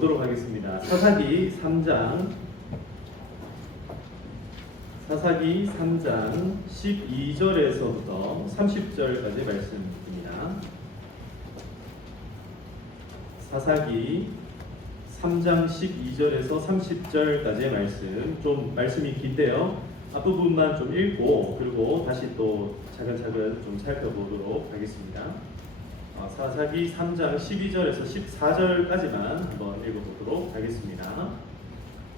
보도록 하겠습니다. 사사기 3장 12절에서부터 30절까지 말씀입니다. 사사기 3장 12절에서 30절까지의 말씀, 좀 말씀이 긴데요. 앞부분만 좀 읽고 그리고 다시 또 차근차근 좀 살펴보도록 하겠습니다. 사사기 3장 12절에서 14절까지만 한번 읽어보도록 하겠습니다.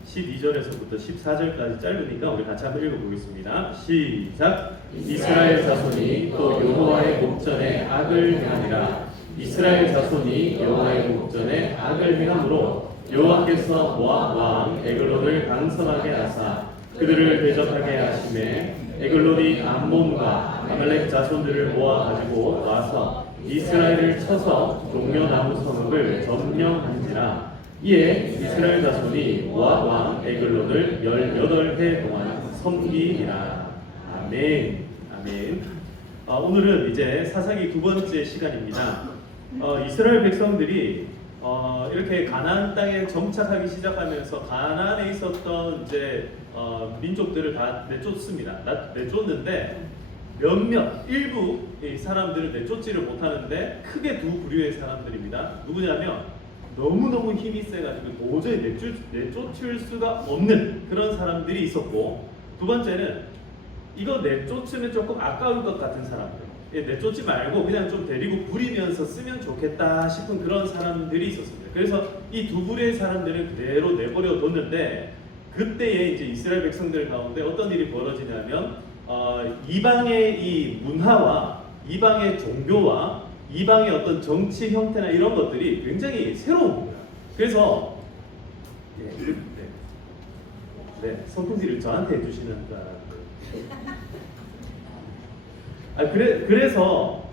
12절에서부터 14절까지 짧으니까 우리 같이 한번 읽어보겠습니다. 시작! 이스라엘 자손이 또 여호와의 목전에 악을 행하니라. 이스라엘 자손이 여호와의 목전에 악을 행함으로 여호와께서 모압 왕 에글론을 강성하게 하사 그들을 대적하게 하심에 에글론이 암몬과 아말렉 자손들을 모아가지고 와서 이스라엘을 쳐서 종려나무 성읍을 점령한지라. 이에 이스라엘 자손이 모압 왕 에글론을 18해 동안 섬기니라. 아멘. 아멘. 오늘은 이제 사사기 두 번째 시간입니다. 이스라엘 백성들이 이렇게 가나안 땅에 정착하기 시작하면서 가나안에 있었던 이제 민족들을 다 내쫓습니다. 내쫓는데 일부 사람들은 내쫓지를 못하는데 크게 두 부류의 사람들입니다. 누구냐면 너무너무 힘이 세가지고 도저히 내쫓을 수가 없는 그런 사람들이 있었고, 두 번째는 이거 내쫓으면 조금 아까울 것 같은 사람들, 내쫓지 말고 그냥 좀 데리고 부리면서 쓰면 좋겠다 싶은 그런 사람들이 있었습니다. 그래서 이 두 부류의 사람들을 그대로 내버려 뒀는데, 그때에 이제 이스라엘 백성들 가운데 어떤 일이 벌어지냐면 이방의 이 문화와 이방의 종교와 이방의 어떤 정치 형태나 이런 것들이 굉장히 새로운 겁니다. 그래서 선풍기를 저한테 해주시는 그래서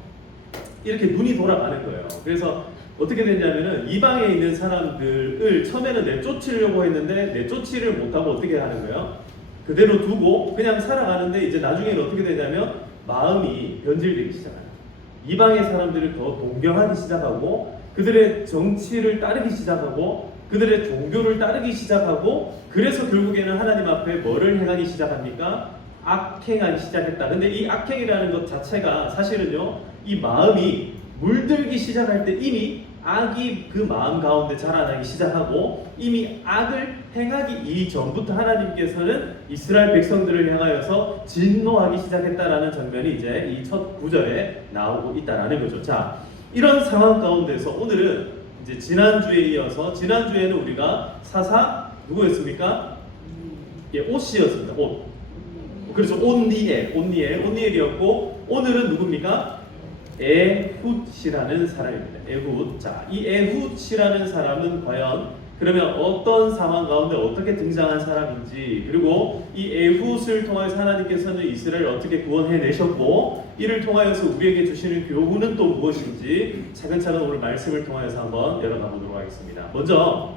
이렇게 눈이 돌아가는 거예요. 그래서 어떻게 됐냐면은 이방에 있는 사람들을 처음에는 내쫓으려고 했는데 내쫓지를 못하고 어떻게 하는 거예요? 그대로 두고 그냥 살아가는데 이제 나중에는 어떻게 되냐면 마음이 변질되기 시작해요. 이방의 사람들을 더 동경하기 시작하고 그들의 정치를 따르기 시작하고 그들의 종교를 따르기 시작하고, 그래서 결국에는 하나님 앞에 뭐를 행하기 시작합니까? 악행하기 시작했다. 근데 이 악행이라는 것 자체가 사실은요, 이 마음이 물들기 시작할 때 이미 악이 그 마음 가운데 자라나기 시작하고, 이미 악을 행하기 이전부터 하나님께서는 이스라엘 백성들을 향하여서 진노하기 시작했다라는 장면이 이제 이 첫 구절에 나오고 있다라는 거죠. 자, 이런 상황 가운데서 오늘은 이제 지난주에 이어서, 지난주에는 우리가 사사 누구였습니까? 옷이었습니다. 옷. 그래서 온니엘이었고, 오늘은 누굽니까? 에훗이라는 사람입니다. 에훗. 자, 이 에훗이라는 사람은 과연 그러면 어떤 상황 가운데 어떻게 등장한 사람인지, 그리고 이 에훗을 통하여서 하나님께서는 이스라엘을 어떻게 구원해내셨고, 이를 통하여서 우리에게 주시는 교훈은 또 무엇인지 차근차근 오늘 말씀을 통하여서 한번 열어가 보도록 하겠습니다. 먼저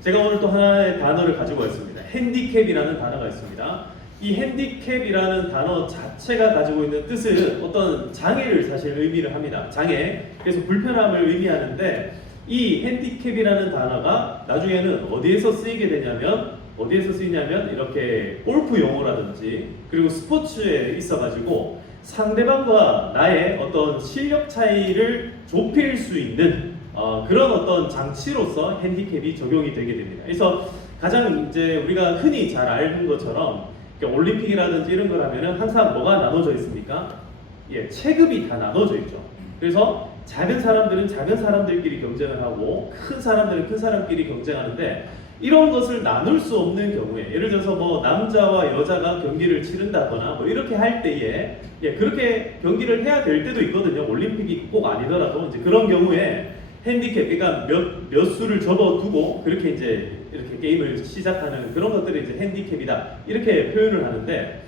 제가 오늘 또 하나의 단어를 가지고 왔습니다. 핸디캡이라는 단어가 있습니다. 이 핸디캡이라는 단어 자체가 가지고 있는 뜻은 어떤 장애를 사실 의미를 합니다. 장애. 그래서 불편함을 의미하는데, 이 핸디캡이라는 단어가 나중에는 어디에서 쓰이냐면 이렇게 골프 용어라든지 그리고 스포츠에 있어가지고 상대방과 나의 어떤 실력 차이를 좁힐 수 있는 그런 어떤 장치로서 핸디캡이 적용이 되게 됩니다. 그래서 가장 이제 우리가 흔히 잘 아는 것처럼 올림픽이라든지 이런 걸 하면은 항상 뭐가 나눠져 있습니까? 체급이 다 나눠져 있죠. 그래서 작은 사람들은 작은 사람들끼리 경쟁을 하고 큰 사람들은 큰 사람끼리 경쟁하는데, 이런 것을 나눌 수 없는 경우에, 예를 들어서 뭐 남자와 여자가 경기를 치른다거나 뭐 이렇게 할 때에 그렇게 경기를 해야 될 때도 있거든요. 올림픽이 꼭 아니더라도 이제 그런 경우에 핸디캡, 그러니까 몇 수를 접어두고 그렇게 이제 이렇게 게임을 시작하는 그런 것들이 이제 핸디캡이다, 이렇게 표현을 하는데,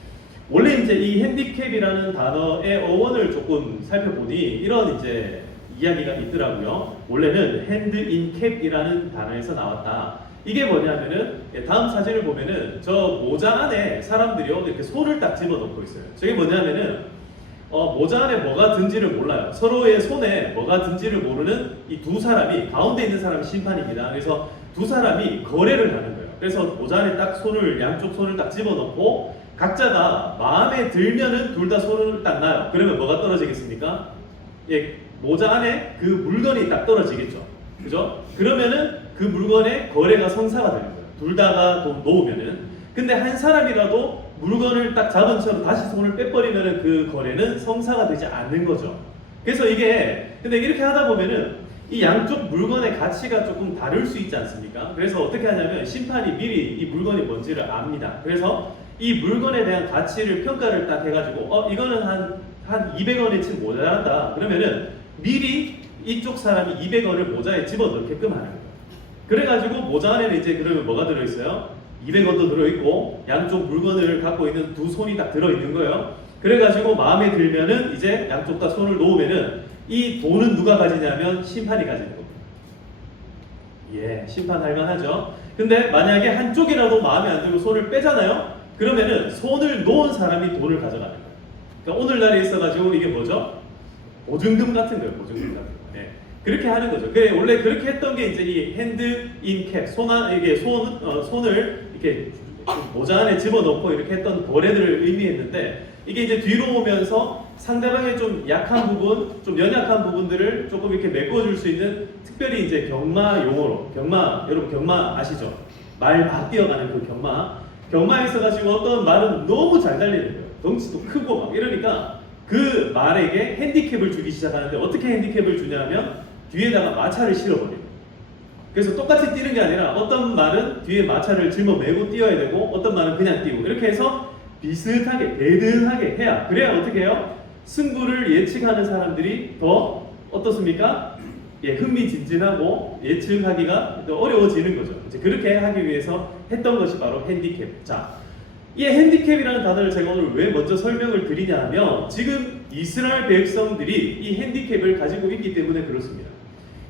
원래 이제 이 핸디캡이라는 단어의 어원을 조금 살펴보니 이런 이제 이야기가 있더라고요. 원래는 핸드 인 캡이라는 단어에서 나왔다. 이게 뭐냐면은 다음 사진을 보면은 저 모자 안에 사람들이요 이렇게 손을 딱 집어넣고 있어요. 저게 뭐냐면은 모자 안에 뭐가 든지를 몰라요. 서로의 손에 뭐가 든지를 모르는 이 두 사람이, 가운데 있는 사람이 심판입니다. 그래서 두 사람이 거래를 하는 거예요. 그래서 모자 안에 딱 양쪽 손을 딱 집어넣고 각자가 마음에 들면은 둘 다 손을 딱 놔요. 그러면 뭐가 떨어지겠습니까? 예, 모자 안에 그 물건이 딱 떨어지겠죠. 그죠? 그러면은 그 물건의 거래가 성사가 되는 거예요. 둘 다가 돈 놓으면은. 근데 한 사람이라도 물건을 딱 잡은 채로 다시 손을 빼버리면은 그 거래는 성사가 되지 않는 거죠. 그래서 근데 이렇게 하다 보면은 이 양쪽 물건의 가치가 조금 다를 수 있지 않습니까? 그래서 어떻게 하냐면 심판이 미리 이 물건이 뭔지를 압니다. 그래서 이 물건에 대한 가치를 평가를 딱 해가지고 이거는 한 200원에 치면 모자란다. 그러면은 미리 이쪽 사람이 200원을 모자에 집어넣게끔 하는 거예요. 그래가지고 모자 안에는 이제 그러면 뭐가 들어있어요? 200원도 들어있고 양쪽 물건을 갖고 있는 두 손이 딱 들어있는 거예요. 그래가지고 마음에 들면은 이제 양쪽 다 손을 놓으면은 이 돈은 누가 가지냐면 심판이 가지는 겁니다. 예, 심판할 만하죠. 근데 만약에 한쪽이라도 마음에 안 들고 손을 빼잖아요. 그러면은 손을 놓은 사람이 돈을 가져가는 거예요. 그러니까 오늘날에 있어가지고 이게 뭐죠? 보증금 같은 거예요. 보증금 같은 거. 네. 그렇게 하는 거죠. 원래 그렇게 했던 게 이제 이 핸드 인 캡, 손을 이렇게 모자 안에 집어넣고 이렇게 했던 거래들을 의미했는데 이게 이제 뒤로 오면서 상대방의 좀 약한 부분, 좀 연약한 부분들을 조금 이렇게 메꿔줄 수 있는 특별히 이제 경마 용어로, 여러분 경마 아시죠? 말 막 뛰어가는 그 경마에 있어가지고 어떤 말은 너무 잘 달리는 거예요. 덩치도 크고 막 이러니까 그 말에게 핸디캡을 주기 시작하는데 어떻게 핸디캡을 주냐면 뒤에다가 마차를 실어버려요. 그래서 똑같이 뛰는 게 아니라 어떤 말은 뒤에 마차를 짊어 메고 뛰어야 되고 어떤 말은 그냥 뛰고 이렇게 해서 비슷하게 대등하게 해야 그래야 어떻게 해요? 승부를 예측하는 사람들이 더 어떻습니까? 예, 흥미진진하고 예측하기가 더 어려워지는 거죠. 이제 그렇게 하기 위해서 했던 것이 바로 핸디캡. 자, 이 핸디캡이라는 단어를 제가 오늘 왜 먼저 설명을 드리냐면 지금 이스라엘 백성들이 이 핸디캡을 가지고 있기 때문에 그렇습니다.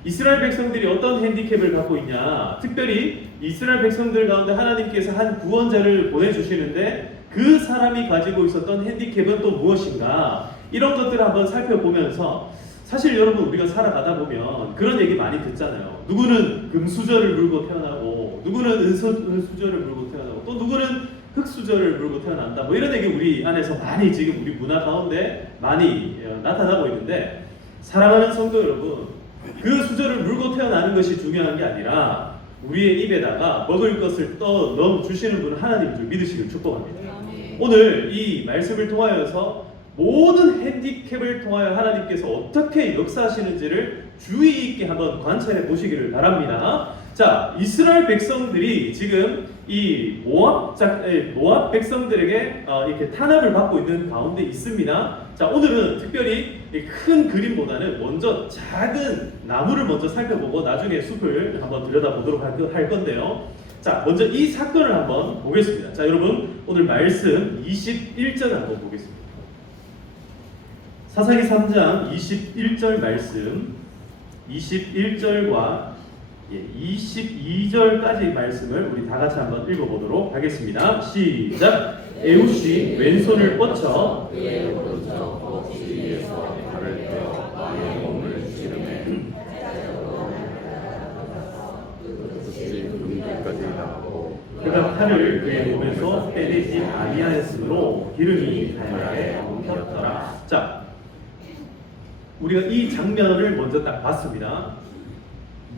이스라엘 백성들이 어떤 핸디캡을 갖고 있냐? 특별히 이스라엘 백성들 가운데 하나님께서 한 구원자를 보내주시는데 그 사람이 가지고 있었던 핸디캡은 또 무엇인가? 이런 것들을 한번 살펴보면서 사실 여러분 우리가 살아가다 보면 그런 얘기 많이 듣잖아요. 누구는 금수저를 물고 태어나고 누구는 은수저를 물고 태어나고 또 누구는 흙수저를 물고 태어난다. 뭐 이런 얘기 우리 안에서 많이 지금 우리 문화 가운데 많이 나타나고 있는데 사랑하는 성도 여러분, 그 수저를 물고 태어나는 것이 중요한 게 아니라 우리의 입에다가 먹을 것을 떠 넣어 주시는 분은 하나님인 줄 믿으시길 축복합니다. 오늘 이 말씀을 통하여서 모든 핸디캡을 통하여 하나님께서 어떻게 역사하시는지를 주의 있게 한번 관찰해 보시기를 바랍니다. 자, 이스라엘 백성들이 지금 이 모압 백성들에게 이렇게 탄압을 받고 있는 가운데 있습니다. 자, 오늘은 특별히 큰 그림보다는 먼저 작은 나무를 먼저 살펴보고 나중에 숲을 한번 들여다보도록 할 건데요. 자, 먼저 이 사건을 한번 보겠습니다. 자, 여러분 오늘 말씀 21절을 한번 보겠습니다. 사사기 3장 21절 말씀 21절과 22절까지 말씀을 우리 다 같이 한번 읽어보도록 하겠습니다. 시작! 에훗이 왼손을 뻗쳐 그의 오른쪽 허벅지 위에서 발을 떼어 그의 몸을 찌르매 끝이 눈까지 나고 그가 칼을 그의 몸에서 빼내지 아니하였으므로 기름이 하얗게 엉켰더라. 자, 우리가 이 장면을 먼저 딱 봤습니다.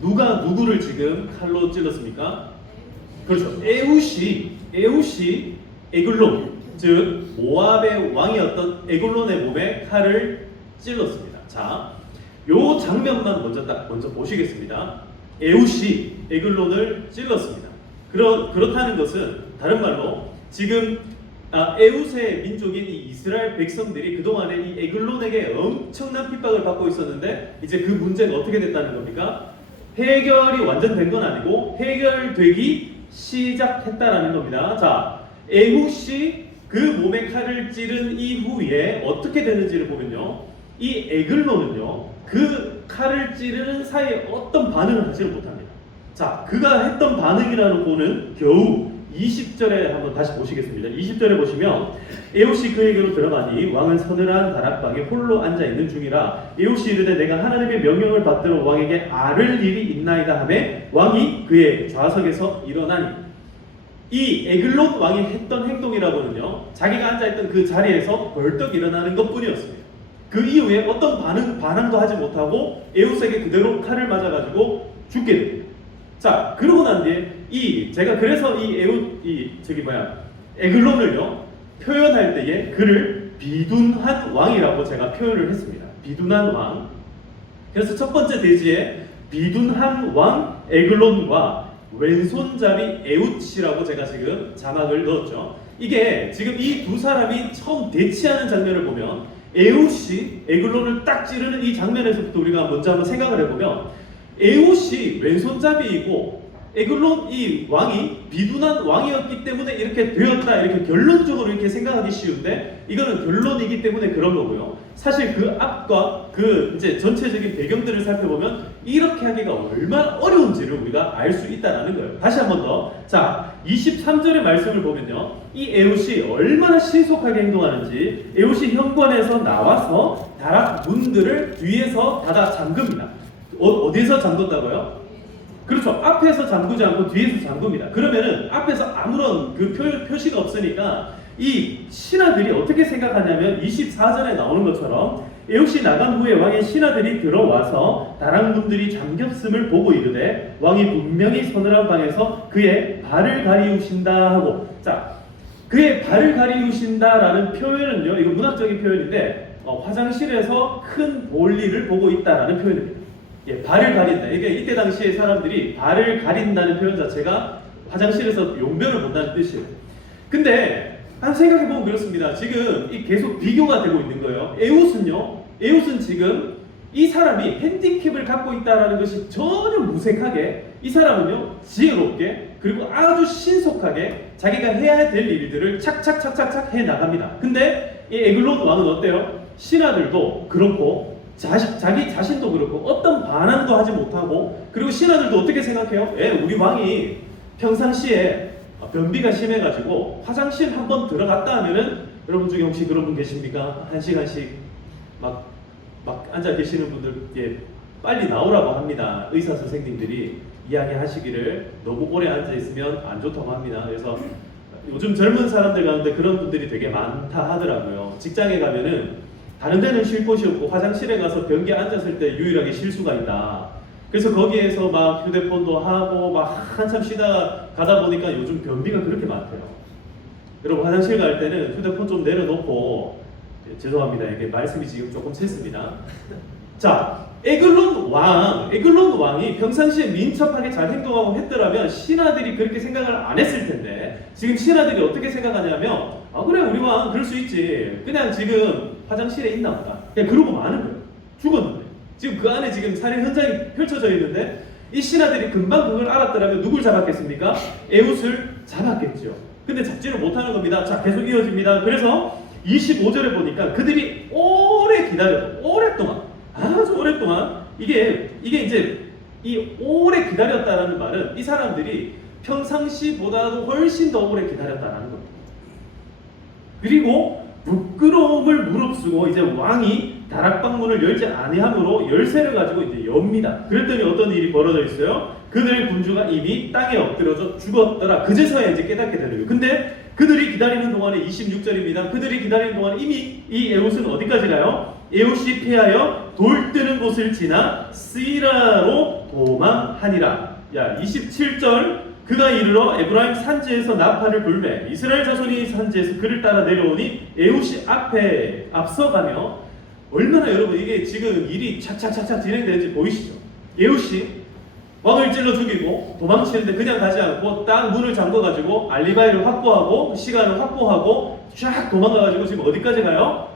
누가 누구를 지금 칼로 찔렀습니까? 그렇죠. 에훗이 에글론, 즉 모압의 왕이었던 에글론의 몸에 칼을 찔렀습니다. 자, 요 장면만 먼저 보시겠습니다. 에훗이 에글론을 찔렀습니다. 그렇다는 것은 다른 말로 지금 에훗의 민족인 이 이스라엘 백성들이 그동안에 이 에글론에게 엄청난 핍박을 받고 있었는데 이제 그 문제가 어떻게 됐다는 겁니까? 해결이 완전 된 건 아니고 해결되기 시작했다라는 겁니다. 자, 에훗이 그 몸에 칼을 찌른 이후에 어떻게 되는지를 보면요, 이 에글론은요 그 칼을 찌르는 사이에 어떤 반응을 하지를 못합니다. 자, 그가 했던 반응이라는 거는 겨우 20절에 한번 다시 보시겠습니다. 20절에 보시면 에훗이 그에게로 들어가니 왕은 서늘한 다락방에 홀로 앉아있는 중이라. 에훗이 이르되 내가 하나님의 명령을 받들어 왕에게 아를 일이 있나이다 하매 왕이 그의 좌석에서 일어나니. 이 에글론 왕이 했던 행동이라고는요, 자기가 앉아있던 그 자리에서 벌떡 일어나는 것뿐이었습니다. 그 이후에 어떤 반항도 하지 못하고 에훗에게 그대로 칼을 맞아가지고 죽게 됩니다. 자, 그러고 난 뒤에 제가 그래서 이 에글론을요 표현할 때에 그를 비둔한 왕이라고 제가 표현을 했습니다. 비둔한 왕. 그래서 첫 번째 대지에 비둔한 왕 에글론과 왼손잡이 에훗이라고 제가 지금 자막을 넣었죠. 이게 지금 이 두 사람이 처음 대치하는 장면을 보면 에훗이 에글론을 딱 찌르는 이 장면에서부터 우리가 먼저 한번 생각을 해보면 에훗이 왼손잡이이고 에글론 이 왕이 비둔한 왕이었기 때문에 이렇게 되었다, 이렇게 결론적으로 이렇게 생각하기 쉬운데 이거는 결론이기 때문에 그런 거고요. 사실 그 앞과 그 이제 전체적인 배경들을 살펴보면 이렇게 하기가 얼마나 어려운지를 우리가 알 수 있다라는 거예요. 다시 한 번 더. 자, 23절의 말씀을 보면요, 이 에훗이 얼마나 신속하게 행동하는지. 에훗이 현관에서 나와서 다락 문들을 뒤에서 닫아 잠급니다. 어디에서 잠궜다고요? 그렇죠. 앞에서 잠그지 않고 뒤에서 잠굽니다. 그러면은 앞에서 아무런 그 표시가 없으니까 이 신하들이 어떻게 생각하냐면 24절에 나오는 것처럼 에훗이 나간 후에 왕의 신하들이 들어와서 다락문들이 잠겼음을 보고 이르되 왕이 분명히 서늘한 방에서 그의 발을 가리우신다 하고. 자, 그의 발을 가리우신다라는 표현은요, 이거 문학적인 표현인데 화장실에서 큰 볼일을 보고 있다라는 표현입니다. 예, 발을 가린다. 이게 이때 당시에 사람들이 발을 가린다는 표현 자체가 화장실에서 용변을 본다는 뜻이에요. 근데 한 생각해보면 그렇습니다. 지금 이 계속 비교가 되고 있는 거예요. 에훗은 지금 이 사람이 핸디캡을 갖고 있다는 것이 전혀 무색하게, 이 사람은요 지혜롭게 그리고 아주 신속하게 자기가 해야 될 일들을 착착착착착 해 나갑니다. 근데 이 에글론 왕은 어때요? 신하들도 그렇고 자기 자신도 그렇고 어떤 반항도 하지 못하고, 그리고 신하들도 어떻게 생각해요? 우리 왕이 평상시에 변비가 심해가지고 화장실 한번 들어갔다 하면은, 여러분 중에 혹시 그런 분 계십니까? 한 시간씩 막 앉아 계시는 분들, 빨리 나오라고 합니다. 의사 선생님들이 이야기하시기를 너무 오래 앉아 있으면 안 좋다고 합니다. 그래서 요즘 젊은 사람들 가운데 그런 분들이 되게 많다 하더라고요. 직장에 가면은 다른 데는 쉴 곳이 없고 화장실에 가서 변기에 앉았을 때 유일하게 쉴 수가 있다. 그래서 거기에서 막 휴대폰도 하고 막 한참 쉬다 가다 보니까 요즘 변비가 그렇게 많대요. 여러분 화장실 갈 때는 휴대폰 좀 내려놓고, 죄송합니다. 이게 말씀이 지금 조금 샜습니다. 자, 에글론 왕이 평상시에 민첩하게 잘 행동하고 했더라면 신하들이 그렇게 생각을 안 했을 텐데, 지금 신하들이 어떻게 생각하냐면, 그래 우리 왕 그럴 수 있지, 그냥 지금 화장실에 있나 보다, 그냥 그러고 마는 거예요. 죽었는데 지금 그 안에 지금 살인 현장이 펼쳐져 있는데, 이 신하들이 금방 그걸 알았더라면 누굴 잡았겠습니까? 에훗을 잡았겠죠. 근데 잡지를 못하는 겁니다. 자, 계속 이어집니다. 그래서 25절에 보니까 그들이 오래 기다렸다. 오랫동안, 아주 오랫동안, 이게 이제 이 오래 기다렸다라는 말은 이 사람들이 평상시보다도 훨씬 더 오래 기다렸다라는 겁니다. 그리고 부끄러움을 무릅쓰고 이제 왕이 다락방 문을 열지 아니함으로 열쇠를 가지고 이제 엽니다. 그랬더니 어떤 일이 벌어져 있어요? 그들의 군주가 이미 땅에 엎드려져 죽었더라. 그제서야 이제 깨닫게 되는 거예요. 근데 그들이 기다리는 동안에 26절입니다. 그들이 기다리는 동안에 이미 이 에훗은 어디까지 가요? 에훗이 피하여 돌 뜨는 곳을 지나 스이라로 도망하니라. 27절, 그가 이르러 에브라임 산지에서 나팔을 불매 이스라엘 자손이 산지에서 그를 따라 내려오니 에훗이 앞에 앞서가며. 얼마나 여러분 이게 지금 일이 착착착착 진행되는지 보이시죠? 에훗이 왕을 찔러 죽이고 도망치는데 그냥 가지 않고 딱 문을 잠궈가지고 알리바이를 확보하고 시간을 확보하고 쫙 도망가가지고 지금 어디까지 가요?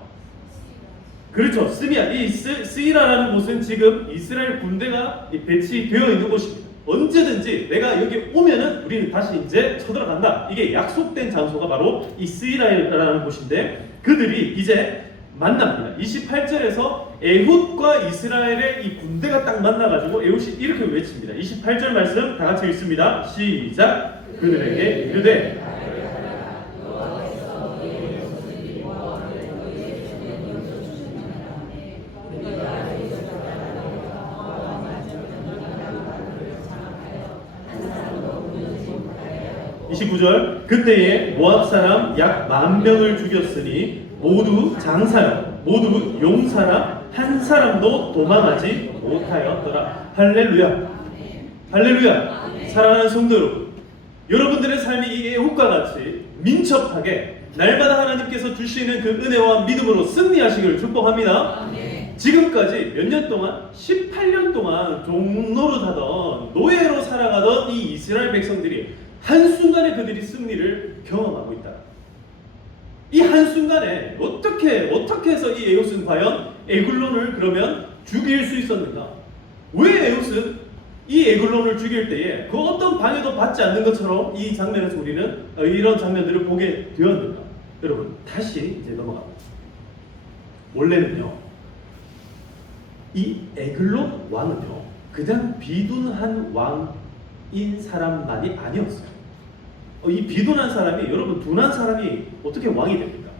그렇죠, 스미아. 이 스이라라는 곳은 지금 이스라엘 군대가 배치되어 있는 곳입니다. 언제든지 내가 여기 오면은 우리는 다시 이제 쳐들어간다. 이게 약속된 장소가 바로 이 스이라라는 곳인데, 그들이 이제 만납니다. 28절에서 에훗과 이스라엘의 이 군대가 딱 만나가지고 에훗이 이렇게 외칩니다. 28절 말씀 다 같이 읽습니다. 시작. 그들에게 이르되 29절 그때에 모압 사람 약 10,000명을 죽였으니 모두 장사요 모두 용사라 한 사람도 도망하지 못하였더라. 할렐루야. 할렐루야. 사랑하는 성도 여러분, 여러분들의 삶이 이 에훗과 같이 민첩하게 날마다 하나님께서 주시는 그 은혜와 믿음으로 승리하시기를 축복합니다. 지금까지 몇 년 동안 18년 동안 종노릇하던 노예로 살아가던 이 이스라엘 백성들이 한순간에 그들이 승리를 경험하고 있다. 이 한순간에 어떻게 해서 이 에훗은 과연 에글론을 그러면 죽일 수 있었는가? 왜 에훗은 이 에글론을 죽일 때에 그 어떤 방해도 받지 않는 것처럼 이 장면에서 우리는 이런 장면들을 보게 되었는가? 여러분 다시 이제 넘어갑니다. 원래는요 이 에글론 왕은요 그냥 비둔한 왕인 사람만이 아니었어요. 이 비둔한 사람이 여러분 둔한 사람이 어떻게 왕이 됩니까?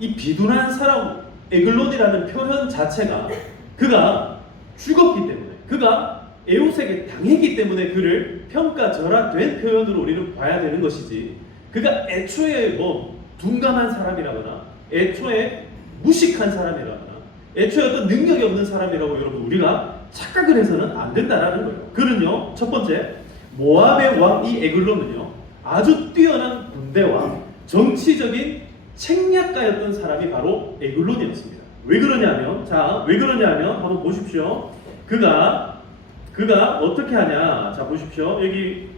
이 비둔한 사람 에글론이라는 표현 자체가 그가 죽었기 때문에 그가 에훗에게 당했기 때문에 그를 평가절하된 표현으로 우리는 봐야 되는 것이지 그가 애초에 뭐 둔감한 사람이라거나 애초에 무식한 사람이라거나 애초에 어떤 능력이 없는 사람이라고 여러분 우리가 착각을 해서는 안 된다라는 거예요. 그는요 첫 번째 모압의 왕 이 에글론은요 아주 뛰어난 군대와 정치적인 책략가였던 사람이 바로 에글론이었습니다. 왜 그러냐면 한번 보십시오. 그가 어떻게 하냐? 자 보십시오. 여기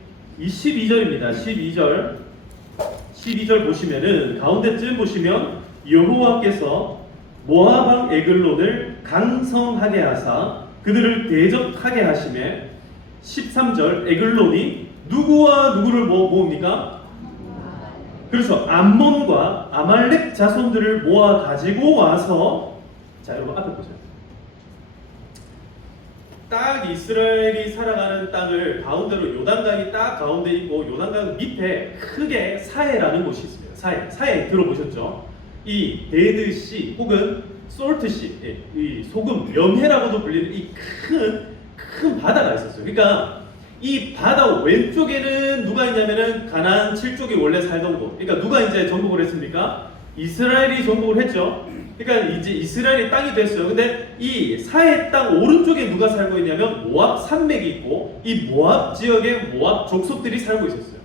12절입니다. 12절 보시면은 가운데쯤 보시면 여호와께서 모압 왕 에글론을 강성하게 하사 그들을 대적하게 하심에 13절 에글론이 누구와 누구를 모읍니까? 그래서 암몬과 아말렉 자손들을 모아 가지고 와서 자 여러분 앞에 보세요. 딱 이스라엘이 살아가는 땅을 가운데로 요단강이 딱 가운데 있고 요단강 밑에 크게 사해라는 곳이 있습니다. 사해 들어보셨죠? 이 데드시 혹은 솔트시, 이 소금, 염해라고도 불리는 이 큰 바다가 있었어요. 그러니까 이 바다 왼쪽에는 누가 있냐면은 가나안 7족이 원래 살던 곳. 그러니까 누가 이제 정복을 했습니까? 이스라엘이 정복을 했죠. 그러니까 이제 이스라엘이 땅이 됐어요. 근데 이 사해 땅 오른쪽에 누가 살고 있냐면 모압 산맥이 있고 이 모압 지역에 모압 족속들이 살고 있었어요.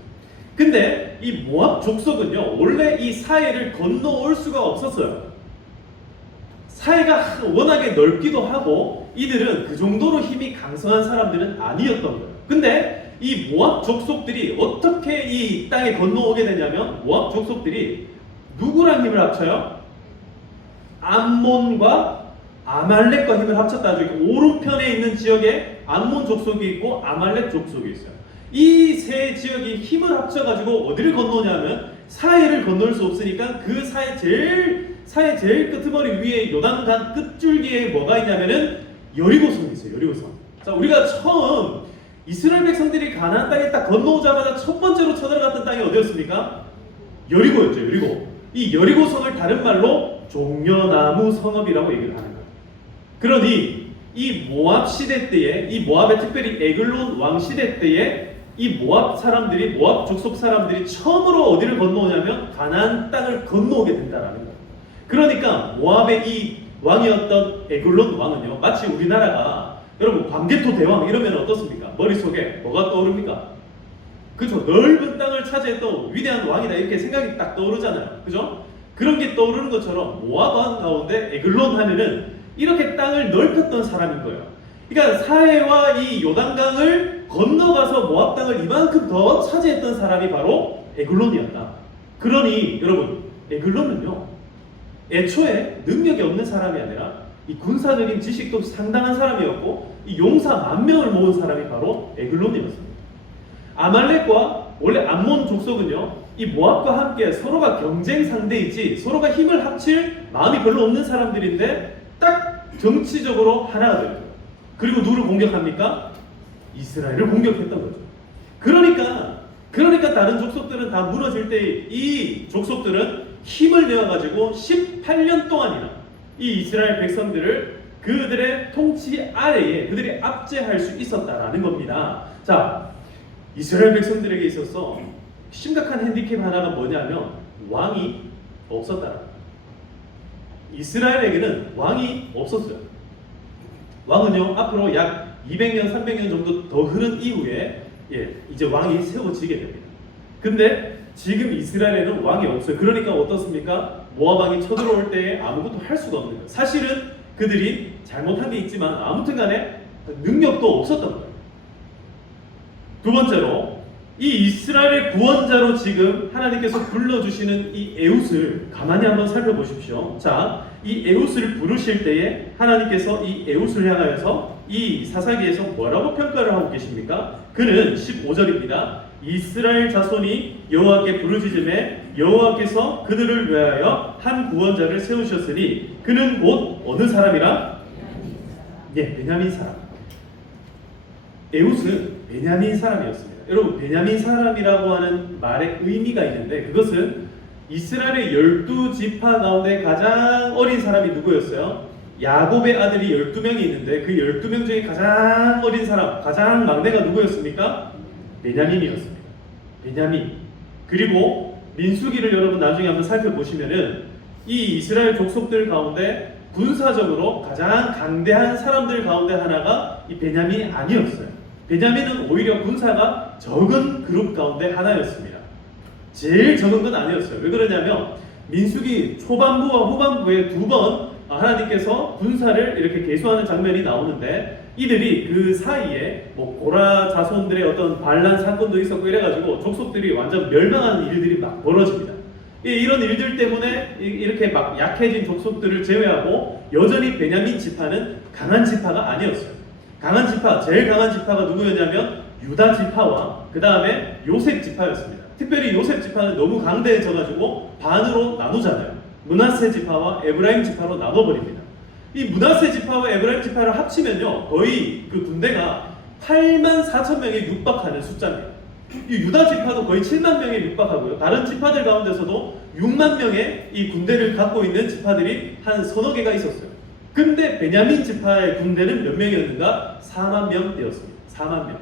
근데 이 모압 족속은요 원래 이 사해를 건너올 수가 없었어요. 사해가 워낙에 넓기도 하고 이들은 그 정도로 힘이 강성한 사람들은 아니었던 거예요. 근데 이 모압 족속들이 어떻게 이 땅에 건너오게 되냐면 모압 족속들이 누구랑 힘을 합쳐요? 암몬과 아말렉과 힘을 합쳤다. 오른편에 있는 지역에 암몬 족속이 있고 아말렉 족속이 있어요. 이 세 지역이 힘을 합쳐가지고 어디를 건너냐면 사해를 건널 수 없으니까 그 사해 제일 끄트머리 위에 요단강 끝줄기에 뭐가 있냐면은 여리고성이 있어요. 여리고성. 자 우리가 처음 이스라엘 백성들이 가나안 땅에 딱 건너오자마자 첫 번째로 쳐들어갔던 땅이 어디였습니까? 여리고였죠. 여리고. 이 여리고성을 다른 말로 종려나무 성읍이라고 얘기를 하는 거예요. 그러니 이 모압 시대 때에 이 모압의 특별히 에글론 왕 시대 때에 이 모압 족속 사람들이 처음으로 어디를 건너오냐면 가나안 땅을 건너오게 된다라는 거예요. 그러니까 모압의 이 왕이었던 에글론 왕은요 마치 우리나라가 여러분 광개토 대왕 이러면 어떻습니까? 머릿속에 뭐가 떠오릅니까? 그죠? 넓은 땅을 차지했던 위대한 왕이다 이렇게 생각이 딱 떠오르잖아요. 그죠? 그런 게 떠오르는 것처럼 모압 왕 가운데 에글론 하면은 이렇게 땅을 넓혔던 사람인 거예요. 그러니까 사해와 이 요단강을 건너가서 모압 땅을 이만큼 더 차지했던 사람이 바로 에글론이었다. 그러니 여러분 에글론은요 애초에 능력이 없는 사람이 아니라 이 군사적인 지식도 상당한 사람이었고 이 용사 10,000명을 모은 사람이 바로 에글론이었습니다. 아말렉과 원래 암몬 족속은요 이 모압과 함께 서로가 경쟁 상대이지 서로가 힘을 합칠 마음이 별로 없는 사람들인데 딱 정치적으로 하나가 되는 거예요. 그리고 누구를 공격합니까? 이스라엘을 공격했던 거죠. 그러니까 다른 족속들은 다 무너질 때 이 족속들은 힘을 내어가지고 18년 동안이나 이 이스라엘 백성들을 그들의 통치 아래에 그들이 압제할 수 있었다라는 겁니다. 자, 이스라엘 백성들에게 있어서 심각한 핸디캡 하나가 뭐냐면 왕이 없었다. 이스라엘에게는 왕이 없었어요. 왕은요 앞으로 약 200년, 300년 정도 더 흐른 이후에 이제 왕이 세워지게 됩니다. 근데 지금 이스라엘에는 왕이 없어요. 그러니까 어떻습니까? 모압 왕이 쳐들어올 때에 아무것도 할 수가 없는 거예요. 사실은 그들이 잘못한 게 있지만 아무튼간에 능력도 없었던 거예요. 두 번째로 이 이스라엘의 구원자로 지금 하나님께서 불러주시는 이 에훗을 가만히 한번 살펴보십시오. 자, 이 에훗을 부르실 때에 하나님께서 이 에훗을 향하여서 이 사사기에서 뭐라고 평가를 하고 계십니까? 그는 15절입니다. 이스라엘 자손이 여호와께 부르짖음에 여호와께서 그들을 위하여 한 구원자를 세우셨으니 그는 곧 어느 사람이라? 베냐민 사람. 에훗은 베냐민 사람이었습니다. 여러분, 베냐민 사람이라고 하는 말의 의미가 있는데 그것은 이스라엘의 12지파 가운데 가장 어린 사람이 누구였어요? 야곱의 아들이 12명이 있는데 그 12명 중에 가장 어린 사람, 가장 막내가 누구였습니까? 베냐민이었습니다. 베냐민. 그리고 민수기를 여러분 나중에 한번 살펴보시면은 이 이스라엘 족속들 가운데 군사적으로 가장 강대한 사람들 가운데 하나가 이 베냐민이 아니었어요. 베냐민은 오히려 군사가 적은 그룹 가운데 하나였습니다. 제일 적은 건 아니었어요. 왜 그러냐면 민수기 초반부와 후반부에 두 번 하나님께서 군사를 이렇게 계수하는 장면이 나오는데 이들이 그 사이에 뭐 고라 자손들의 어떤 반란 사건도 있었고 이래가지고 족속들이 완전 멸망하는 일들이 막 벌어집니다. 이런 일들 때문에 이렇게 막 약해진 족속들을 제외하고 여전히 베냐민 지파는 강한 지파가 아니었어요. 강한 지파, 제일 강한 지파가 누구였냐면 유다 지파와 그 다음에 요셉 지파였습니다. 특별히 요셉 지파는 너무 강대해져가지고 반으로 나누잖아요. 므낫세 지파와 에브라임 지파로 나눠버립니다. 이 므낫세 지파와 에브라임 지파를 합치면요 거의 그 군대가 8만 4천 명에 육박하는 숫자입니다. 이 유다 지파도 거의 7만 명에 육박하고요. 다른 지파들 가운데서도 6만 명의 이 군대를 갖고 있는 지파들이 한 서너 개가 있었어요. 근데 베냐민 지파의 군대는 몇 명이었는가? 4만 명이었습니다. 4만 명.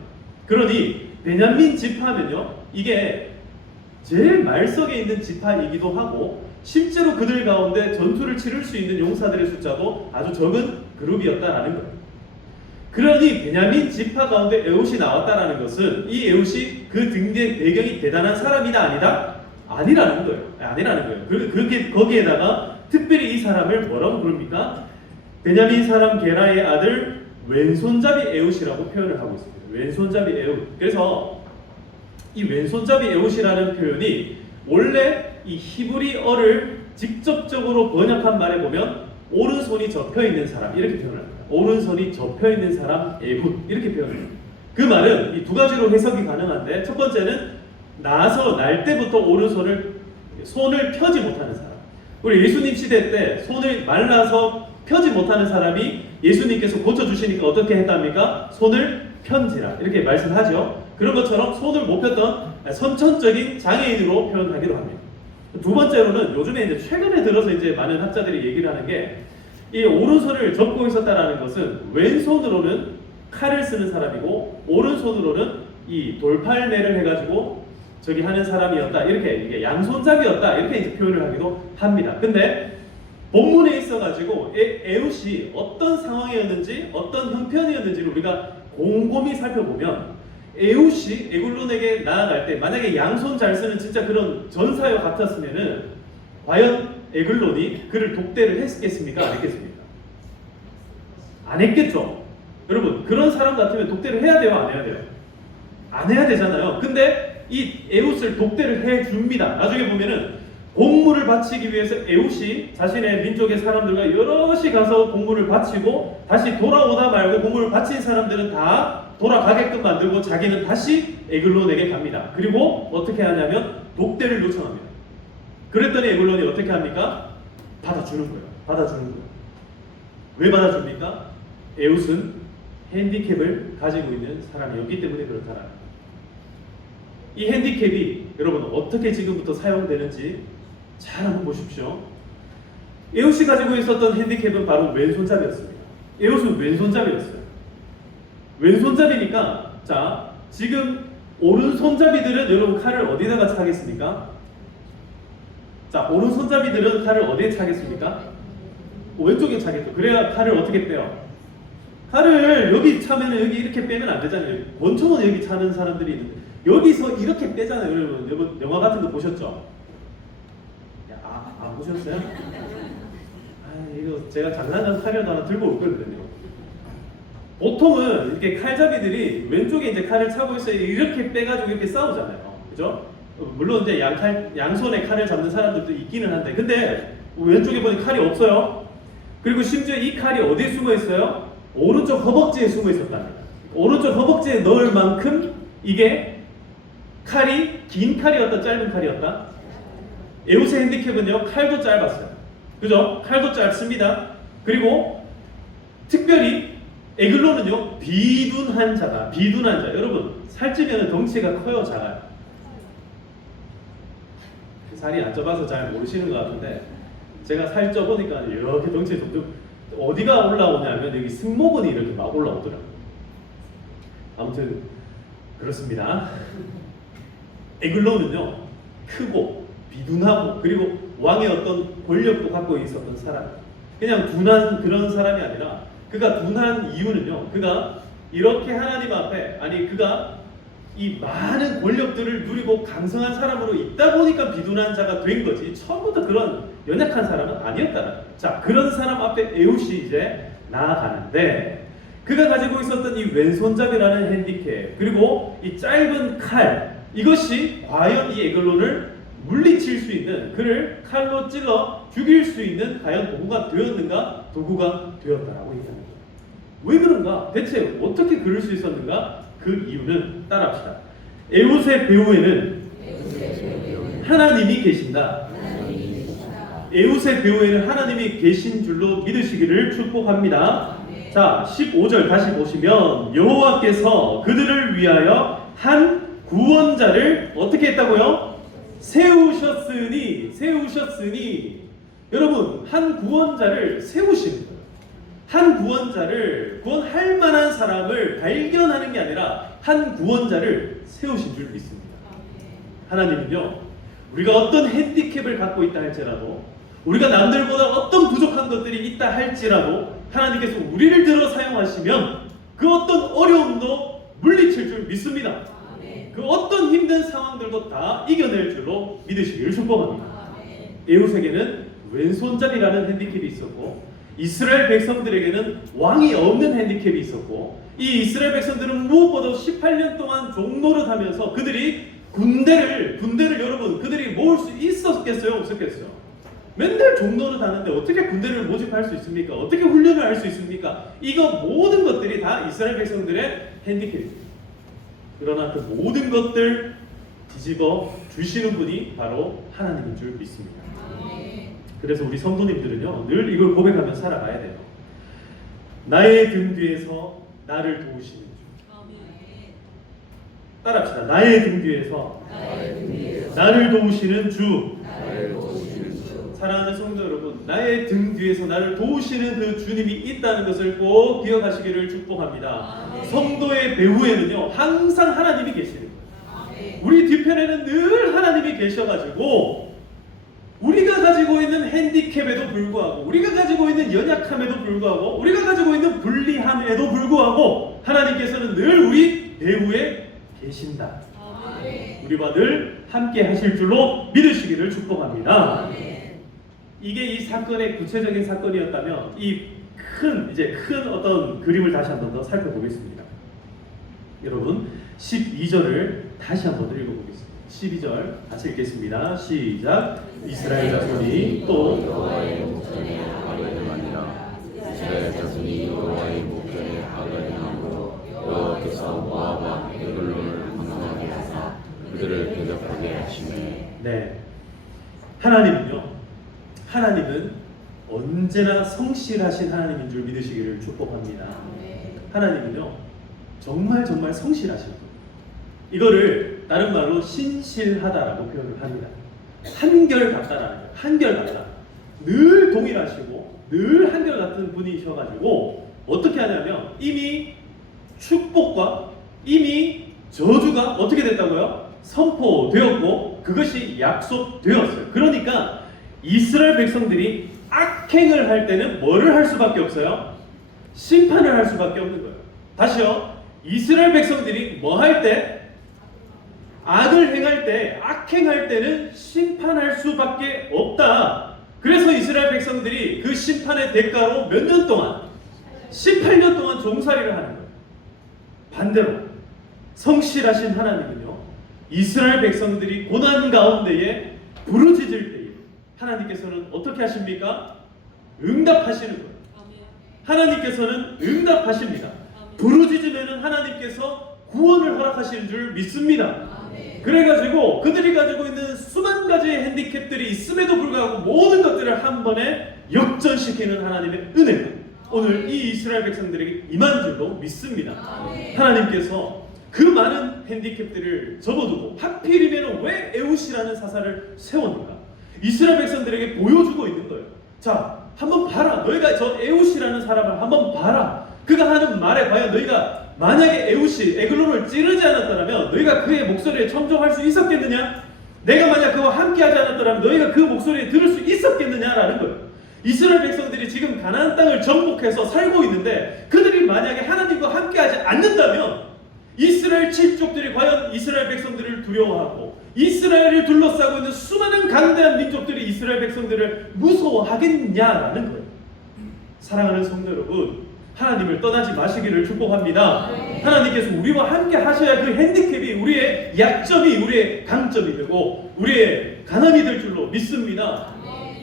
그러니 베냐민 지파면요 이게 제일 말석에 있는 지파이기도 하고 실제로 그들 가운데 전투를 치를 수 있는 용사들의 숫자도 아주 적은 그룹이었다라는 거예요. 그러니 베냐민 지파 가운데 에훗이 나왔다라는 것은 이 에훗이 그 등대 배경이 대단한 사람이다 아니다? 아니라는 거예요. 아니라는 거예요. 그렇게 거기에다가 특별히 이 사람을 뭐라고 부릅니까? 베냐민 사람 게라의 아들 왼손잡이 에훗이라고 표현을 하고 있습니다. 왼손잡이 에훗. 그래서 이 왼손잡이 에훗이라는 표현이 원래 이 히브리어를 직접적으로 번역한 말에 보면 오른손이 접혀 있는 사람 이렇게 표현을 합니다. 오른손이 접혀 있는 사람 에훗 이렇게 표현합니다. 그 말은 이 두 가지로 해석이 가능한데 첫 번째는 나서 날 때부터 손을 펴지 못하는 사람. 우리 예수님 시대 때 손을 말라서 펴지 못하는 사람이 예수님께서 고쳐주시니까 어떻게 했답니까? 손을 편지라 이렇게 말씀하죠. 그런 것처럼 손을 못 폈던 선천적인 장애인으로 표현하기도 합니다. 두 번째로는 요즘에 이제 최근에 들어서 이제 많은 학자들이 얘기를 하는 게 이 오른손을 접고 있었다라는 것은 왼손으로는 칼을 쓰는 사람이고 오른손으로는 이 돌팔매를 해가지고 저기 하는 사람이었다 이렇게 이게 양손잡이였다 이렇게 이제 표현을 하기도 합니다. 근데 본문에 있어가지고 에훗이 어떤 상황이었는지 어떤 형편이었는지를 우리가 곰곰이 살펴보면 에훗이 에굴론에게 나아갈 때 만약에 양손 잘 쓰는 진짜 그런 전사여 같았으면은 과연 에글론이 그를 독대를 했겠습니까? 안 했겠습니까? 안 했겠죠. 여러분 그런 사람 같으면 독대를 해야 돼요? 안 해야 돼요? 안 해야 되잖아요. 근데 이 에훗을 독대를 해줍니다. 나중에 보면은 공물을 바치기 위해서 에훗이 자신의 민족의 사람들과 여럿이 가서 공물을 바치고 다시 돌아오다 말고 공물을 바친 사람들은 다 돌아가게끔 만들고 자기는 다시 에글론에게 갑니다. 그리고 어떻게 하냐면 독대를 요청합니다. 그랬더니 에글론이 어떻게 합니까? 받아주는 거예요. 받아주는 거예요. 왜 받아줍니까? 에웃은 핸디캡을 가지고 있는 사람이었기 때문에 그렇다라는 거예요. 이 핸디캡이 여러분 어떻게 지금부터 사용되는지 잘 한번 보십시오. 에웃이 가지고 있었던 핸디캡은 바로 왼손잡이였습니다. 에웃은 왼손잡이였어요. 왼손잡이니까 자 지금 오른손잡이들은 여러분 칼을 어디다가 차겠습니까? 자 오른손잡이들은 칼을 어디에 차겠습니까? 왼쪽에 차겠죠. 그래야 칼을 어떻게 빼요? 칼을 여기 차면은 여기 이렇게 빼면 안 되잖아요. 권총은 여기 차는 사람들이 있는데 여기서 이렇게 빼잖아요. 여러분 영화 같은 거 보셨죠? 안 보셨어요? 이거 제가 장난감 칼이라도 하나 들고 올 거거든요. 보통은 이렇게 칼잡이들이 왼쪽에 이제 칼을 차고 있어야 이렇게 빼가지고 이렇게 싸우잖아요. 그죠? 물론 이제 양손에 칼을 잡는 사람들도 있기는 한데, 근데 왼쪽에 보니 칼이 없어요. 그리고 심지어 이 칼이 어디에 숨어 있어요? 오른쪽 허벅지에 숨어 있었답니다. 오른쪽 허벅지에 넣을 만큼 이게 칼이 긴 칼이었다, 짧은 칼이었다? 에웃의 핸디캡은요, 칼도 짧았어요. 그죠? 칼도 짧습니다. 그리고 특별히 에글론은요, 비둔한 자다. 비둔한 자. 여러분, 살찌면 덩치가 커요, 작아요? 살이 안 쪄봐서 잘 모르시는 것 같은데, 제가 살 쪄보니까 이렇게 덩치가 점점 어디가 올라오냐면 여기 승모근이 이렇게 막 올라오더라고요. 아무튼 그렇습니다. 에글론은요, 크고 비둔하고 그리고 왕의 어떤 권력도 갖고 있었던 사람. 그냥 둔한 그런 사람이 아니라, 그가 둔한 이유는요, 그가 이렇게 하나님 앞에, 아니 그가 이 많은 권력들을 누리고 강성한 사람으로 있다 보니까 비둔한 자가 된 거지, 처음부터 그런 연약한 사람은 아니었다. 자, 그런 사람 앞에 에웃이 이제 나아가는데, 그가 가지고 있었던 이 왼손잡이라는 핸디캡, 그리고 이 짧은 칼, 이것이 과연 이 에글론을 물리칠 수 있는, 그를 칼로 찔러 죽일 수 있는 과연 도구가 되었는가? 도구가 되었다라고 얘기합니다. 왜 그런가? 대체 어떻게 그럴 수 있었는가? 그 이유는 따라합시다. 에웃의 배후에는 하나님이 계신다. 에웃의 배후에는 하나님이 계신 줄로 믿으시기를 축복합니다. 자, 15절 다시 보시면 여호와께서 그들을 위하여 한 구원자를 어떻게 했다고요? 세우셨으니 여러분, 한 구원자를 세우시는 거예요. 한 구원자를, 구원할 만한 사람을 발견하는 게 아니라 한 구원자를 세우신 줄 믿습니다. 하나님은요, 우리가 어떤 핸디캡을 갖고 있다 할지라도, 우리가 남들보다 어떤 부족한 것들이 있다 할지라도 하나님께서 우리를 들어 사용하시면 그 어떤 어려움도 물리칠 줄 믿습니다. 그 어떤 힘든 상황들도 다 이겨낼 줄로 믿으시기를 축복합니다. 에웃에게는 왼손잡이라는 핸디캡이 있었고, 이스라엘 백성들에게는 왕이 없는 핸디캡이 있었고, 이 이스라엘 백성들은 무엇보다 18년 동안 종노릇 하면서 그들이 군대를 여러분, 그들이 모을 수 있었겠어요? 없었겠어요? 맨날 종노릇 하는데 어떻게 군대를 모집할 수 있습니까? 어떻게 훈련을 할 수 있습니까? 이거 모든 것들이 다 이스라엘 백성들의 핸디캡입니다. 그러나 그 모든 것들 뒤집어 주시는 분이 바로 하나님인 줄 믿습니다. 그래서 우리 성도님들은요, 늘 이걸 고백하며 살아가야 돼요. 나의 등 뒤에서 나를 도우시는 주. 따라합시다. 나의 등 뒤에서 나를 도우시는 주. 사랑하는 성도 여러분, 나의 등 뒤에서 나를 도우시는 그 주님이 있다는 것을 꼭 기억하시기를 축복합니다. 성도의 배후에는요, 항상 하나님이 계시는 거예요. 우리 뒤편에는 늘 하나님이 계셔가지고 우리가 가지고 있는 핸디캡에도 불구하고, 우리가 가지고 있는 연약함에도 불구하고, 우리가 가지고 있는 불리함에도 불구하고 하나님께서는 늘 우리 배후에 계신다. 우리와 늘 함께 하실 줄로 믿으시기를 축복합니다. 이게 이 사건의 구체적인 사건이었다면 큰 어떤 그림을 다시 한 번 더 살펴보겠습니다. 여러분, 12절을 다시 한 번 더 읽어보겠습니다. 12절 같이 읽겠습니다. 시작. 이스라엘 자손이 또 여호와의 목전에 하가를 아니라 이스라엘 자손이 여호와의 목전에 하가를 함으로 여호와께서 그들을 대적하게 하시네. 네, 하나님은 언제나 성실하신 하나님인 줄 믿으시기를 축복합니다. 하나님은요 정말 성실하신 분. 이거를 다른 말로 신실하다라고 표현을 합니다. 한결같다라는 거예요. 한결같다. 늘 동일하시고 늘 한결같은 분이셔가지고 어떻게 하냐면 이미 축복과 이미 저주가 어떻게 됐다고요? 선포되었고 그것이 약속되었어요. 그러니까 이스라엘 백성들이 악행을 할 때는 뭐를 할 수밖에 없어요? 심판을 할 수밖에 없는 거예요. 다시요. 이스라엘 백성들이 뭐 할 때? 악을 행할 때, 악행할 때는 심판할 수밖에 없다. 그래서 이스라엘 백성들이 그 심판의 대가로 몇 년 동안? 18년 동안 종살이를 하는 거예요. 반대로 성실하신 하나님은요 이스라엘 백성들이 고난 가운데에 부르짖을 때에 하나님께서는 어떻게 하십니까? 응답하시는 거예요. 하나님께서는 응답하십니다. 부르짖으면 하나님께서 구원을 허락하시는 줄 믿습니다. 그래가지고 그들이 가지고 있는 수만 가지의 핸디캡들이 있음에도 불구하고 모든 것들을 한 번에 역전시키는 하나님의 은혜가 오늘 이 이스라엘 백성들에게 임한 줄로 믿습니다. 하나님께서 그 많은 핸디캡들을 접어두고 하필이면 왜 에훗이라는 사사를 세웠는가? 이스라엘 백성들에게 보여주고 있는 거예요. 자, 한번 봐라. 너희가 저 에훗이라는 사람을 한번 봐라. 그가 하는 말에 과연 너희가 만약에 에훗이 에글론을 찌르지 않았더라면 너희가 그의 목소리에 청종할 수 있었겠느냐? 내가 만약 그와 함께하지 않았더라면 너희가 그 목소리에 들을 수 있었겠느냐라는 거예요. 이스라엘 백성들이 지금 가나안 땅을 정복해서 살고 있는데 그들이 만약에 하나님과 함께하지 않는다면 이스라엘 칠족들이 과연 이스라엘 백성들을 두려워하고 이스라엘을 둘러싸고 있는 수많은 강대한 민족들이 이스라엘 백성들을 무서워하겠냐라는 거예요. 사랑하는 성도 여러분, 하나님을 떠나지 마시기를 축복합니다. 하나님께서 우리와 함께 하셔야 그 핸디캡이 우리의 약점이 우리의 강점이 되고 우리의 강함이 될 줄로 믿습니다.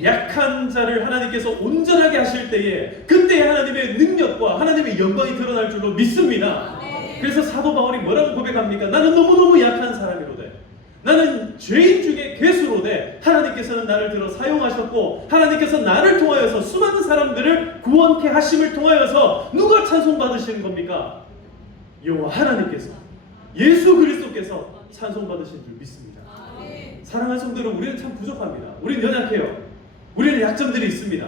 약한 자를 하나님께서 온전하게 하실 때에 그때 하나님의 능력과 하나님의 영광이 드러날 줄로 믿습니다. 그래서 사도 바울이 뭐라고 고백합니까? 나는 너무너무 약한 사람이로되 나는 죄인 중에 괴수로되 하나님께서는 나를 들어 사용하셨고 하나님께서 나를 통하여서 수많은 사람들을 구원케 하심을 통하여서 누가 찬송받으시는 겁니까? 여호와 하나님께서 예수 그리스도께서 찬송받으신 줄 믿습니다. 사랑하는 성도 여러분, 우리는 참 부족합니다. 우리는 연약해요. 우리는 약점들이 있습니다.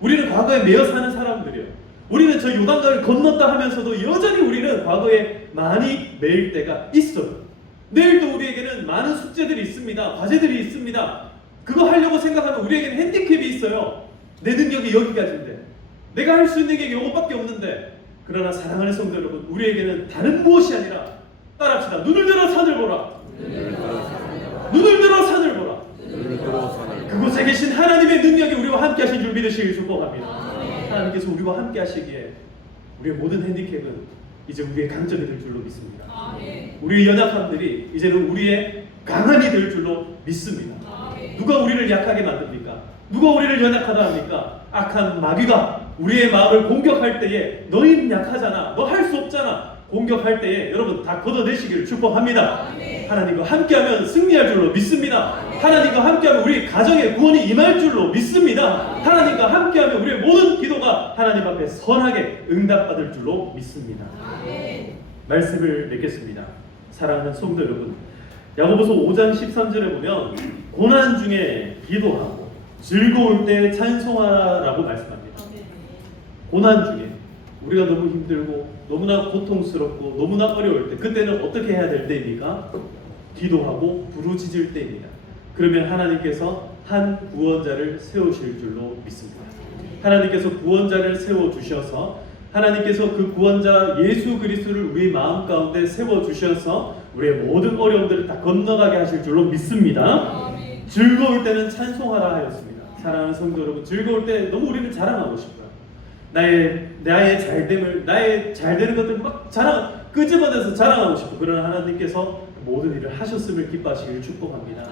우리는 과거에 매여 사는 사람들이에요. 우리는 저 요단강을 건넜다 하면서도 여전히 우리는 과거에 많이 매일 때가 있어요. 내일도 우리에게는 많은 숙제들이 있습니다. 과제들이 있습니다. 그거 하려고 생각하면 우리에게는 핸디캡이 있어요. 내 능력이 여기까지인데 내가 할 수 있는 게 이것밖에 없는데 그러나 사랑하는 성도 여러분, 우리에게는 다른 무엇이 아니라 따라합시다. 눈을 들어 산을 보라. 눈을 들어 산을 보라. 그곳에 계신 하나님의 능력이 우리와 함께 하신 줄 믿으시길 축복합니다. 하나님께서 우리와 함께 하시기에 우리의 모든 핸디캡은 이제 우리의 강점이 될 줄로 믿습니다. 우리의 연약함들이 이제는 우리의 강함이 될 줄로 믿습니다. 누가 우리를 약하게 만듭니까? 누가 우리를 연약하다 합니까? 악한 마귀가 우리의 마음을 공격할 때에 너희는 약하잖아, 너 할 수 없잖아 공격할 때에 여러분 다 걷어내시기를 축복합니다. 하나님과 함께하면 승리할 줄로 믿습니다. 하나님과 함께하면 우리 가정의 구원이 임할 줄로 믿습니다. 하나님과 함께하면 우리의 모든 기도가 하나님 앞에 선하게 응답받을 줄로 믿습니다. 말씀을 맺겠습니다. 사랑하는 성도 여러분, 야고보서 5장 13절에 보면 고난 중에 기도하고 즐거울 때 찬송하라고 말씀합니다. 고난 중에 우리가 너무 힘들고 너무나 고통스럽고 너무나 어려울 때 그때는 어떻게 해야 될 때입니까? 기도하고 부르짖을 때입니다. 그러면 하나님께서 한 구원자를 세우실 줄로 믿습니다. 하나님께서 구원자를 세워주셔서 하나님께서 그 구원자 예수 그리스도를 우리 마음 가운데 세워주셔서 우리의 모든 어려움들을 다 건너가게 하실 줄로 믿습니다. 즐거울 때는 찬송하라 하였습니다. 사랑하는 성도 여러분, 즐거울 때 너무 우리는 자랑하고 싶어요. 나의 잘됨을, 나의 잘되는 것들 막 끄집어내서 자랑하고 싶고, 그러나 하나님께서 모든 일을 하셨음을 기뻐하시기를 축복합니다.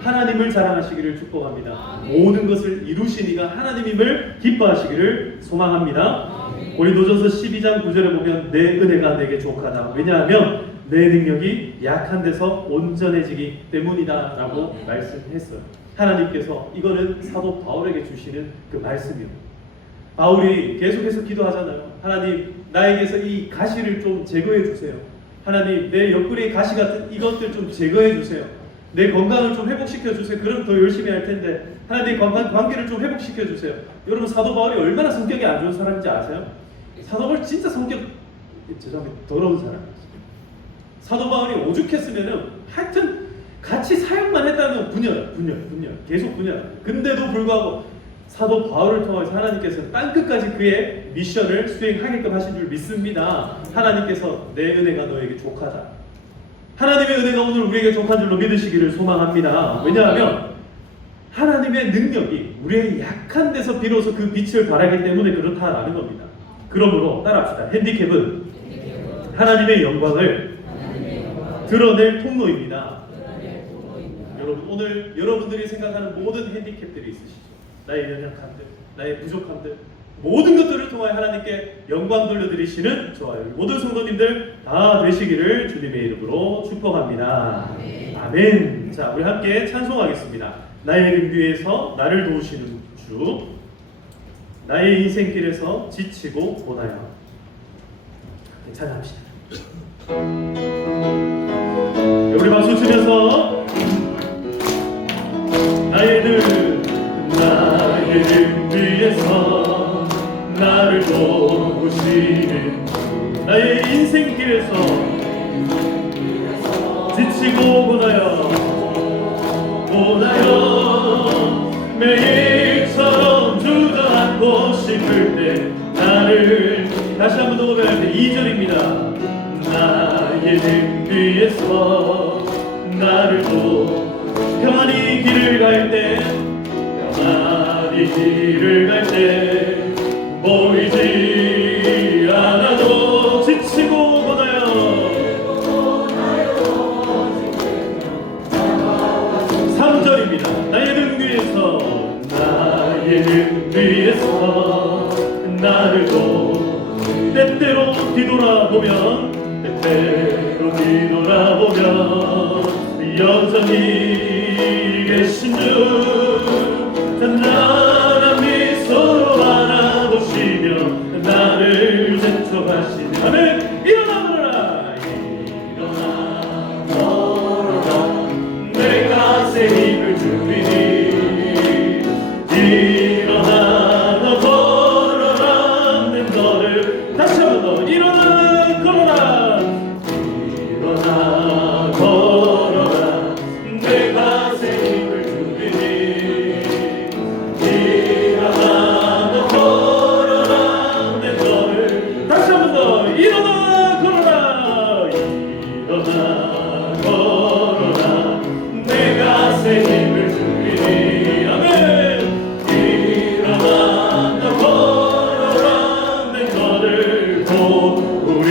하나님을 자랑하시기를 축복합니다. 모든 것을 이루신 이가 하나님임을 기뻐하시기를 소망합니다. 고린도전서 12장 9절에 보면 내 은혜가 내게 족하다. 왜냐하면 내 능력이 약한 데서 온전해지기 때문이다라고 말씀했어요. 하나님께서 이거는 사도 바울에게 주시는 그 말씀이요. 바울이 계속해서 기도하잖아요. 하나님, 나에게서 이 가시를 좀 제거해 주세요. 하나님, 내 옆구리의 가시 같은 이것들 좀 제거해 주세요. 내 건강을 좀 회복시켜 주세요. 그럼 더 열심히 할 텐데 하나님 관계를 좀 회복시켜 주세요. 여러분, 사도 바울이 얼마나 성격이 안 좋은 사람인지 아세요? 사도 바울 진짜 성격 죄송합니다. 더러운 사람이었어요. 사도 바울이 오죽했으면은 하여튼 같이 사역만 했다면 분열 계속 분열. 근데도 불구하고 사도 바울을 통해서 하나님께서 땅끝까지 그의 미션을 수행하게끔 하신 줄 믿습니다. 하나님께서 내 은혜가 너에게 족하다. 하나님의 은혜가 오늘 우리에게 족한 줄로 믿으시기를 소망합니다. 왜냐하면 하나님의 능력이 우리의 약한 데서 비로소 그 빛을 발하기 때문에 그렇다라는 겁니다. 그러므로 따라합시다. 핸디캡은 하나님의 영광을 드러낼 통로입니다. 여러분, 오늘 여러분들이 생각하는 모든 핸디캡들이 있으시죠. 나의 연약함들, 나의 부족함들, 모든 것들을 통하여 하나님께 영광 돌려드리시는 저와 모든 성도님들 다 되시기를 주님의 이름으로 축복합니다. 아멘. 자, 우리 함께 찬송하겠습니다. 나의 등 뒤에서 나를 도우시는 주, 나의 인생길에서 지치고 보나요. 찬양합시다. 우리 박수 치면서 나의 등 뒤에서 나를 도우시는 주, 나의 인생길에서 지치고 보나요 매일처럼 주저앉고 싶을 때 나를 다시 한번 더 고백할 때 2절입니다. 나의 등 뒤에서 나를 평안히 길을 갈 때 보이지 않아도 지치고 보나요 3절입니다. 나의 등 뒤에서 나를 때때로 뒤돌아보면 여전히 계신 주 단단한 미소로 바라보시며 나를 제쳐가시니 아멘. 일어나 걸어라 내가 새 힘을 주리니 일어나 걸어라 내 너를 다시 한번 더 일어나 걸어라 내가 새 힘을 주리니 일어나 걸어라 내 너를 다시 한번 더 일어나 걸어라 내가 새 힘을 주리니 아멘. 일어나 걸어라 내 너를 도우리.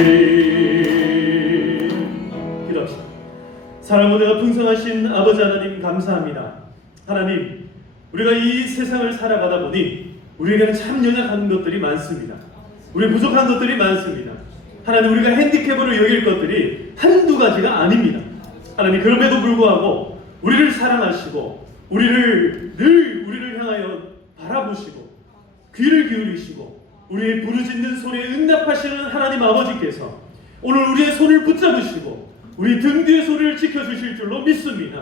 기도합시다. 사랑과 내가 풍성하신 아버지 하나님 감사합니다. 하나님, 우리가 이 세상을 살아가다 보니 우리에게는 참 연약한 것들이 많습니다. 우리 부족한 것들이 많습니다. 하나님, 우리가 핸디캡으로 여길 것들이 한두 가지가 아닙니다. 하나님, 그럼에도 불구하고 우리를 사랑하시고 우리를 향하여 바라보시고 귀를 기울이시고 우리의 부르짖는 소리에 응답하시는 하나님 아버지께서 오늘 우리의 손을 붙잡으시고 우리 등 뒤의 소리를 지켜주실 줄로 믿습니다.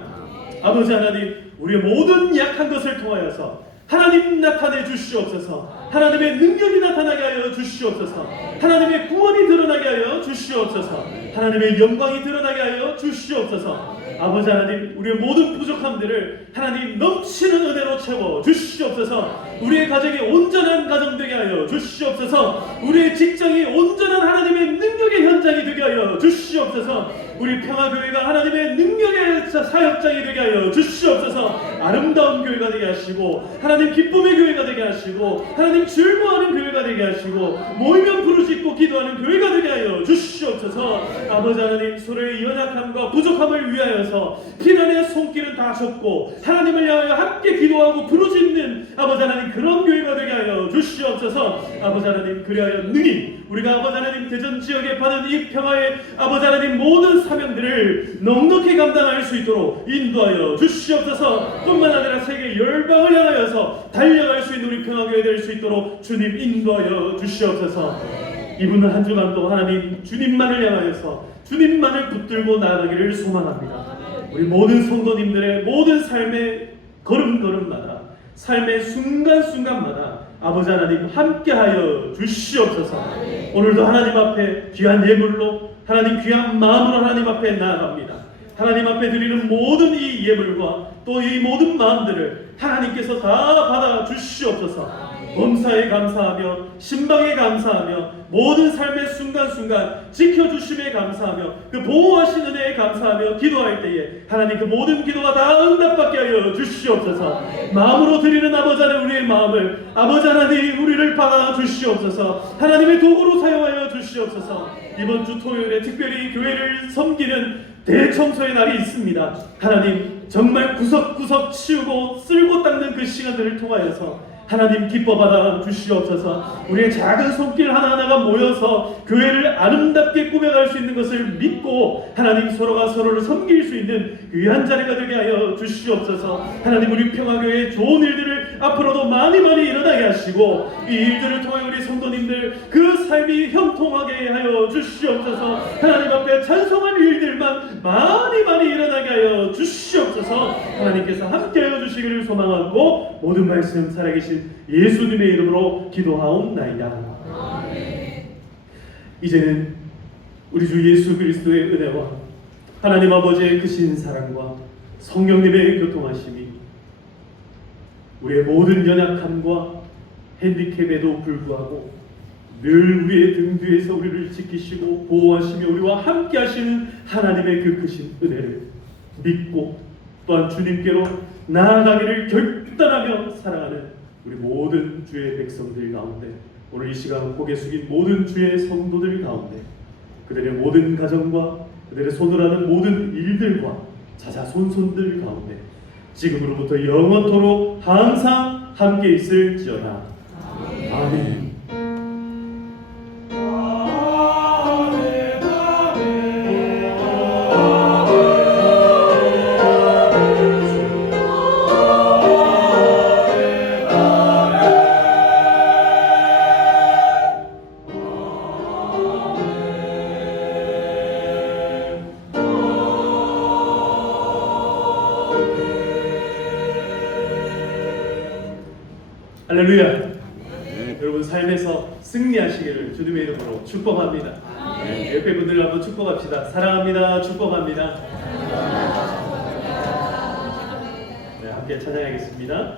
아버지 하나님, 우리의 모든 약한 것을 통하여서 하나님 나타내 주시옵소서. 하나님의 능력이 나타나게 하여 주시옵소서. 하나님의 구원이 드러나게 하여 주시옵소서. 하나님의 영광이 드러나게 하여 주시옵소서. 아버지 하나님, 우리의 모든 부족함들을 하나님 넘치는 은혜로 채워 주시옵소서. 우리의 가정이 온전한 가정 되게 하여 주시옵소서. 우리의 직장이 온전한 하나님의 능력의 현장이 되게 하여 주시옵소서. 우리 평화교회가 하나님의 능력의 사역장이 되게 하여 주시옵소서. 아름다운 교회가 되게 하시고 하나님 기쁨의 교회가 되게 하시고 하나님 즐거워하는 교회가 되게 하시고 모이면 부르짖고 기도하는 교회가 되게 하여 주시옵소서. 아버지 하나님, 서로의 연약함과 부족함을 위하여서 피난의 손길은 다 줬고 하나님을 향하여 함께 기도하고 부르짖는 아버지 하나님, 그런 교회가 되게 하여 주시옵소서. 아버지 하나님, 그리하여 능히 우리가 아버지 하나님 대전 지역에 받은 이 평화의 아버지 하나님 모든 사명들을 넉넉히 감당할 수 있도록 인도하여 주시옵소서. 뿐만 아니라 세계 열방을 향하여서 달려갈 수 있는 우리 평화교회 될 수 있도록 주님 인도하여 주시옵소서. 이분은 한 주간도 하나님 주님만을 향하여서 주님만을 붙들고 나아가기를 소망합니다. 우리 모든 성도님들의 모든 삶의 걸음걸음마다, 삶의 순간순간마다 아버지 하나님 함께하여 주시옵소서. 오늘도 하나님 앞에 귀한 예물로, 하나님 귀한 마음으로 하나님 앞에 나아갑니다. 하나님 앞에 드리는 모든 이 예물과 또 이 모든 마음들을 하나님께서 다 받아 주시옵소서. 범사에 감사하며 신방에 감사하며 모든 삶의 순간순간 지켜주심에 감사하며 그 보호하신 은혜에 감사하며 기도할 때에 하나님 그 모든 기도가 다 응답받게 하여 주시옵소서. 마음으로 드리는 아버지 하나님, 우리의 마음을 아버지 하나님 우리를 받아 주시옵소서. 하나님의 도구로 사용하여 주시옵소서. 이번 주 토요일에 특별히 교회를 섬기는 대청소의 날이 있습니다. 하나님, 정말 구석구석 치우고 쓸고 닦는 그 시간들을 통하여서 하나님 기뻐받아 주시옵소서. 우리의 작은 손길 하나하나가 모여서 교회를 아름답게 꾸며갈 수 있는 것을 믿고 하나님 서로가 서로를 섬길 수 있는 귀한 자리가 되게 하여 주시옵소서. 하나님, 우리 평화교회의 좋은 일들을 앞으로도 많이 일어나게 하시고 이 일들을 통해 우리 성도님들 그 삶이 형통하게 하여 주시옵소서. 하나님 앞에 찬송하는 일들만 많이 일어나게 하여 주시옵소서. 하나님께서 함께하여 주시기를 소망하고 모든 말씀 살아계신 예수님의 이름으로 기도하옵나이다. 이제는 우리 주 예수 그리스도의 은혜와 하나님 아버지의 크신 사랑과 성령님의 교통하심이 우리의 모든 연약함과 핸디캡에도 불구하고 늘 우리의 등 뒤에서 우리를 지키시고 보호하시며 우리와 함께 하시는 하나님의 그 크신 은혜를 믿고 또한 주님께로 나아가기를 결단하며 살아가는 우리 모든 주의 백성들 가운데, 오늘 이 시간 고개 숙인 모든 주의 성도들 가운데 그들의 모든 가정과 그들의 손을 하는 모든 일들과 자자손손들 가운데 지금으로부터 영원토록 항상 함께 있을지어다. 아멘. 할렐루야. 여러분 삶에서 승리하시기를 주님의 이름으로 축복합니다. 옆에 분들 한번 축복합시다. 사랑합니다. 축복합니다. 네, 함께 찬양하겠습니다.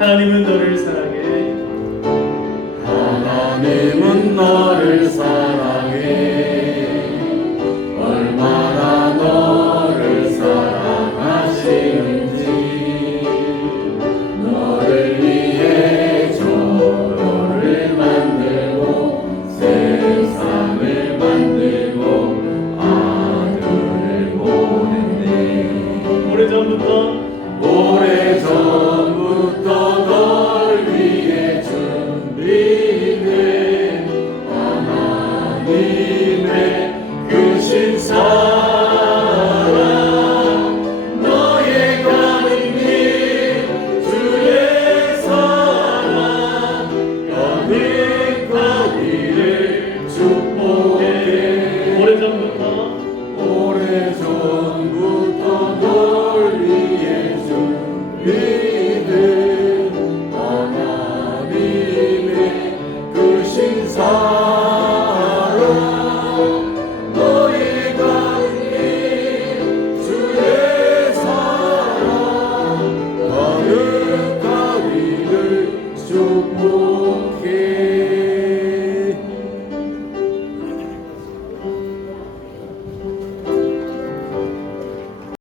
하나님은 너를